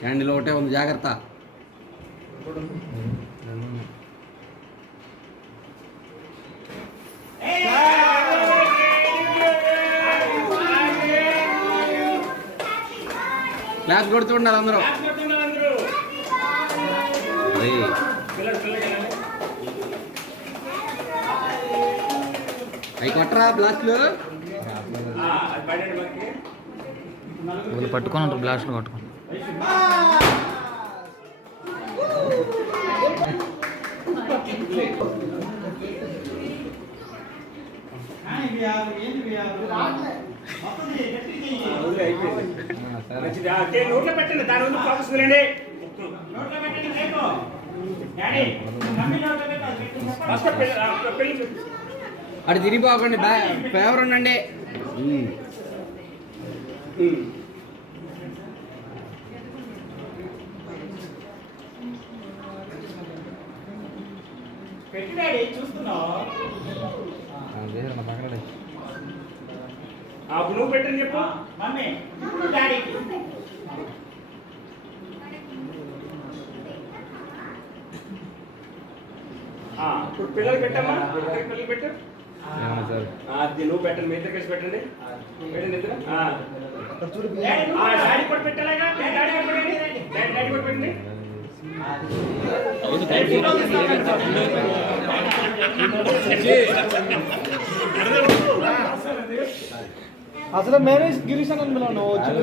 Candle ఒకటే ఉంది, జాగ్రత్త. క్లాస్ కొడుతూ ఉండాలి అందరూ. అవి కొట్టరా బ్లాస్ట్లు పట్టుకొని ఉంటారు, బ్లాస్ట్లు పట్టుకొని. నోట్లో పెట్టండి, దాని ముందు ఫోకస్ చేయండి. అటు తిరిగిపోకండి, ఫేవర్ ఉండండి. పెట్టినాడి చూస్తున్నావు, నువ్వు పెట్టని చెప్పు మమ్మీ డాడీకి. ఇప్పుడు పిల్లలు పెట్టమ్మా, పిల్లలు పెట్టు. అది నువ్వు పెట్టండి, మీ ఇద్దరు కలిసి పెట్టండి. పెట్టండి ఇద్దరు. డాడీ కూడా పెట్టాలిగా, డాడీ కూడా పెట్టండి, డాడీ కూడా పెట్టండి. అసలు మేనేజ్ గిరీష్ అని వచ్చింది.